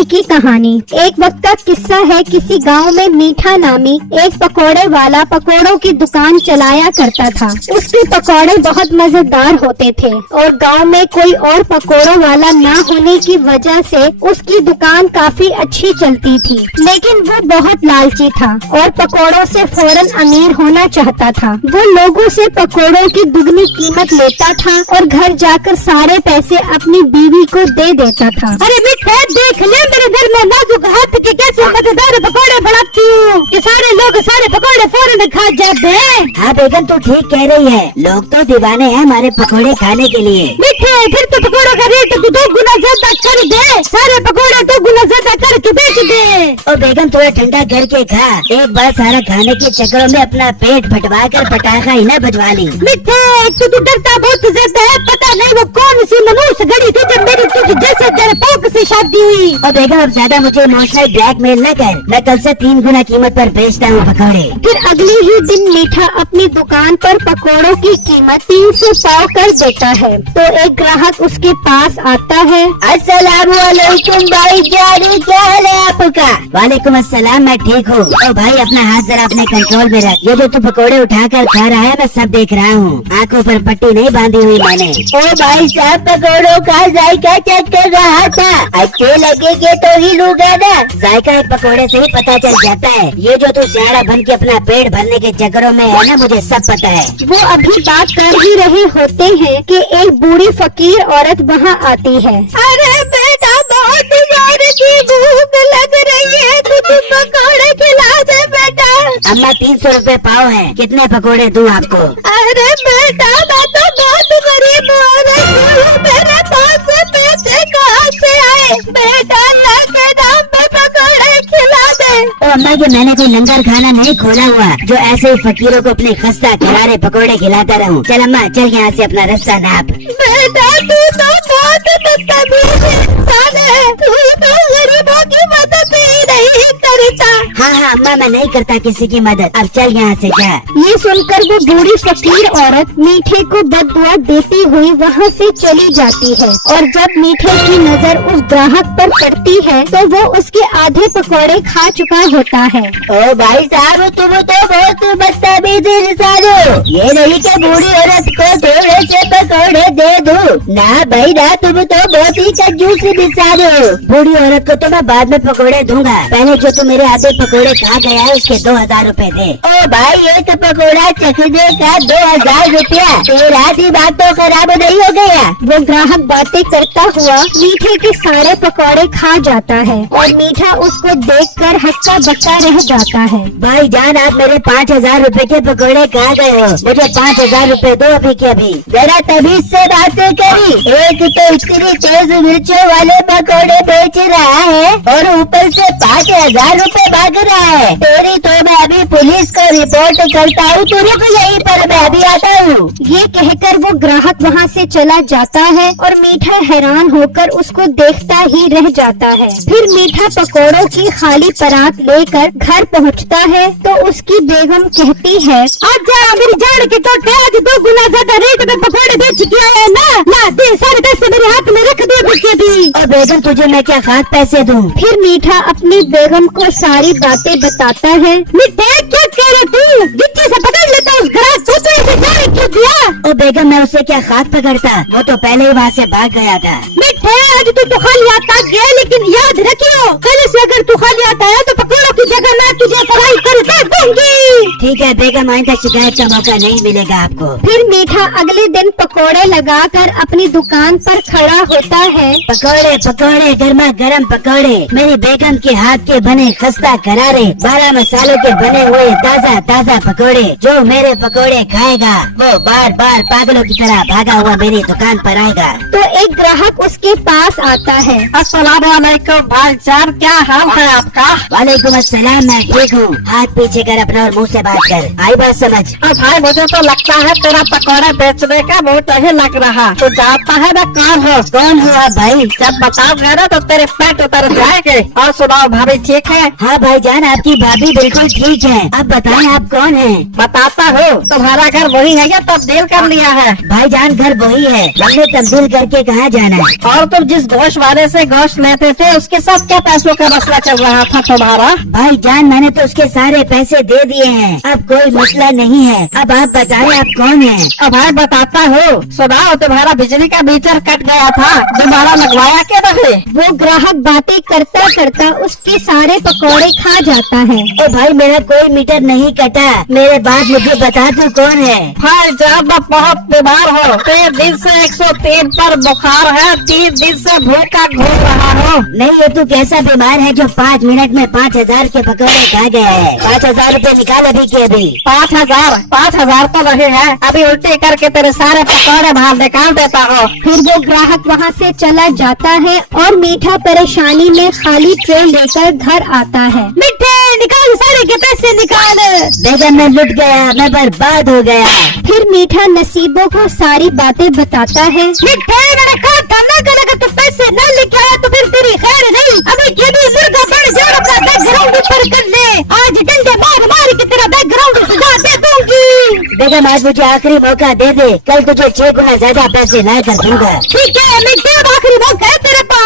पकोड़े की कहानी। एक वक्त का किस्सा है। किसी गांव में मीठा नामी एक पकोड़े वाला पकोड़ों की दुकान चलाया करता था। उसके पकोड़े बहुत मजेदार होते थे और गांव में कोई और पकोड़ों वाला न होने की वजह से उसकी दुकान काफी अच्छी चलती थी। लेकिन वो बहुत लालची था और पकोड़ों से फौरन अमीर होना चाहता था। वो लोगों से पकोड़ों की दुगनी कीमत लेता था और घर जाकर सारे पैसे अपनी बीवी को दे देता था। अरे मिठे देख ले मेरे घर में नाजुक हाथ के कैसे मजेदार पकौड़े बनाती हूँ कि सारे लोग सारे पकौड़े फौरन खा जाते हैं। हाँ बेगम तू ठीक कह रही है, लोग तो दीवाने हैं हमारे पकौड़े खाने के लिए। मिठे फिर तो पकौड़ों का रेट तू 2 गुना ज्यादा कर दे, सारे पकौड़े 2 गुना ज्यादा करके बेच दे। ओ बेगम थोड़ा ठंडा करके खा, एक बार सारा खाने के चक्करों में अपना पेट फटवा कर पटाखा ही न बजवा ली। मिठे तू डरता बहुत ज्यादा है, पता नहीं वो कौन सी मनूस घड़ी थी जब मेरी तुझ जैसे तेरे पोक से शादी हुई। और बेगम अब ज्यादा मुझे इमोशनल ब्लैकमेल न कर, मैं कल से 3 गुना कीमत पर बेचता हूँ पकौड़े। फिर अगले ही दिन मीठा अपनी दुकान पर पकोड़ों की कीमत 300 पाव कर देता है। तो एक ग्राहक उसके पास आता है। अस्सलामुअलैकुम भाई जान, क्या हाल है आपका? वालेकुम अस्सलाम, मैं ठीक हूँ। ओ भाई अपना हाथ जरा अपने कंट्रोल में रख, ये जो तू पकोड़े उठाकर खा रहा है मैं सब देख रहा हूँ, आँखों पर पट्टी नहीं बांधी हुई मैंने। ओ भाई साहब पकोड़ों का जायका चेक कर रहा था, अच्छे लगेंगे तो ही लूंगा ना। जायका एक पकोड़े से ही पता चल जाता है, ये जो तू सियाड़ा बन के अपना पेट भरने के चक्करों में है ना, मुझे सब पता है। वो अभी बात कर ही रहे होते हैं कि एक बूढ़ी फकीर औरत वहाँ आती है। अरे बेटा बहुत जोर की भूख लग रही है, कुछ पकौड़े खिला दे बेटा। अम्मा 300 रुपए पाव है, कितने पकोड़े दूं आपको? अरे बेटा मैं तो बहुत गरीब औरत हूँ, मेरे पास पैसे कहाँ से आए? बेटा अल्लाह के नाम पे पकौड़े खिला दे। ओ अम्मा ये मैंने कोई लंगर खाना नहीं खोला हुआ जो ऐसे ही फकीरों को अपने खस्ता करारे पकोड़े खिलाता रहूं। चल अम्मा चल यहाँ से अपना रास्ता नाप। बेटा तू तो बहुत बदतमीज इंसान है, तू तो गरीबों की मदद ही नहीं करता। हाँ हाँ अम्मा मैं नहीं करता किसी की मदद, अब चल यहाँ से जा। ये सुनकर वो बूढ़ी फकीर औरत मीठे को बददुआ देती हुई वहाँ से चली जाती है। और जब मीठे की नजर उस ग्राहक पर पड़ती है तो वो उसके आधे पकोड़े खा चुका होता है। ओ भाई साहब तुम तो बहुत बदतमीज इंसान हो, ये नहीं कि बूढ़ी औरत को थोड़े से पकोड़े दे दूं। ना भाई ना, तुम तो बहुत ही कंजूस इंसान हो। बूढ़ी औरत को तो मैं बाद में पकोड़े दूंगा, पहले जो तू मेरे आधे पकोड़े खा गया है उसके 2000 रुपए दे। ओ भाई एक पकोड़ा चखने का 2000 रुपया, तेरा दिमाग तो खराब नहीं हो गया? वो ग्राहक बातें करता हुआ मीठे के सारे पकोड़े खा जाता है और मीठा उसको देखकर हक्का बक्का रह जाता है। भाई जान आप मेरे 5000 रुपए के पकोड़े खा गए हो, मुझे 5000 रुपए दो अभी के अभी। जरा तमीज से बातें करी, एक तो इतनी तेज मिर्चों वाले पकोड़े बेच रहा है और ऊपर से 5000 रुपए मांग रहा है। तेरी तो मैं अभी पुलिस को रिपोर्ट करता हूँ, तू रुक यहीं पर, मैं अभी आता हूँ। ये कहकर वो ग्राहक वहाँ से चला जाता है और मीठा हैरान होकर उसको देखता ही रह जाता है। फिर मीठा पकोड़ों की खाली परात लेकर घर पहुँचता है तो उसकी बेगम कहती है, आजा मेरी जान के टोटे, आज 2 गुना ज्यादा रेट में पकौड़े बेच के आया ना, ला दे सारे पैसे मेरे हाथ में रख दे मुझे भी। और बेगम तुझे मैं क्या खास पैसे दूं? फिर मीठा अपनी बेगम को सारी बातें बताता है। मिठे क्या कह रहे तू? गिट्टी से पकड़ लेता उस ग्राहक को, तो इसे जाने क्यों दिया? ओ बेगम मैं उसे क्या खास पकड़ता, वो तो पहले ही वहाँ से भाग गया था। मिठे आज तू तो खाली आता गया, लेकिन याद रखियो कल से अगर तू खाली आता है तो पकौड़ों की जगह मैं तुझे फ्राई करके दूंगी। ठीक है बेगम, आइंदा शिकायत का मौका नहीं मिलेगा आपको। फिर मीठा अगले दिन पकोड़े लगाकर अपनी दुकान पर खड़ा होता है। पकोड़े पकोड़े गर्मा गर्म पकोड़े, मेरी बेगम के हाथ के बने खस्ता करारे 12 मसालों के बने हुए ताज़ा ताज़ा पकोड़े, जो मेरे पकोड़े खाएगा वो बार बार पागलों की तरह भागा हुआ मेरी दुकान पर आएगा। तो एक ग्राहक उसके पास आता है। अस्सलामुअलैकुम भाईजान, क्या हाल है आपका? वालेकुम अस्सलाम, मैं ठीक हूँ। हाथ पीछे कर अपना और मुँह से बात कर। आई बात समझ। और भाई मुझे तो लगता है तेरा पकौड़े बेचने का मुँह नहीं लग रहा। तो जाता है ना कौन हो? कौन हो आप भाई? जब बताओगे ना तो तेरे पेट उतर जाएंगे। और सुनाओ भाभी ठीक है? हाँ भाईजान, आपकी भाभी बिल्कुल ठीक है। अब बताएं आप कौन हैं? बताता हूँ। तुम्हारा घर वही है या तब्दील कर लिया है? भाईजान घर वही है, हमने तब्दील करके कहाँ जाना है। और तुम जिस गोश्त वाले से गोश्त लेते थे उसके साथ क्या पैसों का मसला चल रहा था तुम्हारा? भाईजान मैंने तो उसके सारे पैसे दे दिए हैं, अब कोई मसला नहीं है। अब आप बताएं आप कौन हैं? अब भाई बताता हूँ। सुनाओ, तुम्हारा बिजली का मीटर कट गया था, दोबारा लगवाया क्या रहे? वो ग्राहक बातें करता करता उसके सारे पकौड़े खा जाता है। ओ भाई मेरा कोई मीटर नहीं कटा, मेरे बात मुझे बता दो कौन है। भाई जब आप बहुत बीमार हो, 3 दिन से 103 पर बुखार है, 3 दिन से भूखा घूम रहा हो। नहीं ये तू कैसा बीमार है जो 5 मिनट में 5000 के पकौड़े खा गया है? 5000 रूपए निकाल अभी के अभी। 5,000 तो नहीं है, अभी उल्टी करके तेरे सारे पकौड़े बाहर निकाल देता हो। फिर वो ग्राहक वहाँ से चला जाता है और मीठा परेशानी में खाली ट्रे लेकर घर आता है। मिठे निकाल, सारे के पैसे निकाल। देखा मैं लुट गया, मैं बर्बाद हो गया। फिर मीठा नसीबों को सारी बातें बताता है। मिठे मैंने कहा था ना कि अगर तू पैसे न लेके आया तो फिर तेरी खैर नहीं। अभी के भी मुर्गा बन जा, अपना बैकग्राउंड ऊपर कर ले। आज डंडे मार मार के तेरा बैकग्राउंड सजा दे दूंगी। देखा आज मुझे आखिरी मौका दे दे, कल तुझे 6 गुना ज्यादा पैसे ला कर दूंगा। ठीक है मिठे, अब आखिरी मौका है तेरे पास।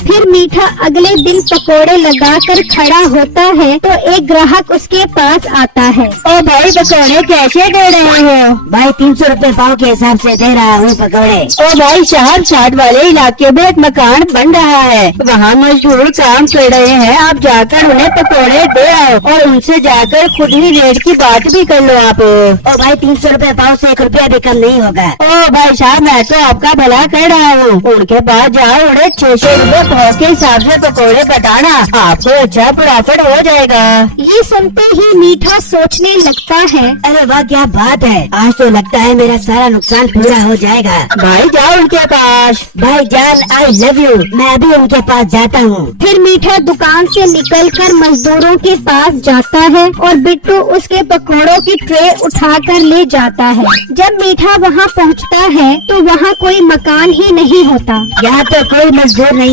फिर मीठा अगले दिन पकोड़े लगाकर खड़ा होता है तो एक ग्राहक उसके पास आता है। ओ भाई पकौड़े कैसे दे रहे हो? भाई 300 रूपए पाव के हिसाब से दे रहा हूँ पकौड़े। ओ भाई शहर छाट वाले इलाके में एक मकान बन रहा है, वहाँ मजदूर काम कर रहे हैं, आप जाकर उन्हें पकौड़े दे आओ और उनसे जाकर खुद ही रेट की बात भी कर लो आप। ओ भाई 300 रूपए पाव से 1 रुपया भी कम नहीं होगा। ओ भाई साहब मैं तो आपका भला कर रहा हूँ, उनके पास जाओ, उन्हें 600 रूपए पाव के हिसाब से पकौड़े बताना, आपको अच्छा प्रॉफिट हो जाएगा। ये सुनते ही मीठा सोचने लगता है। अरे वाह क्या बात है, आज तो लगता है मेरा सारा नुकसान पूरा हो जाएगा। भाई जाओ उनके पास। भाई जान आई लव यू, मैं अभी उनके पास जाता हूँ। फिर मीठा दुकान से निकलकर मजदूरों के पास जाता है और बिट्टू उसके पकौड़ों की ट्रे उठाकर ले जाता है। जब मीठा वहाँ पहुँचता है तो वहाँ कोई मकान ही नहीं होता। यहाँ तो कोई मजदूर नहीं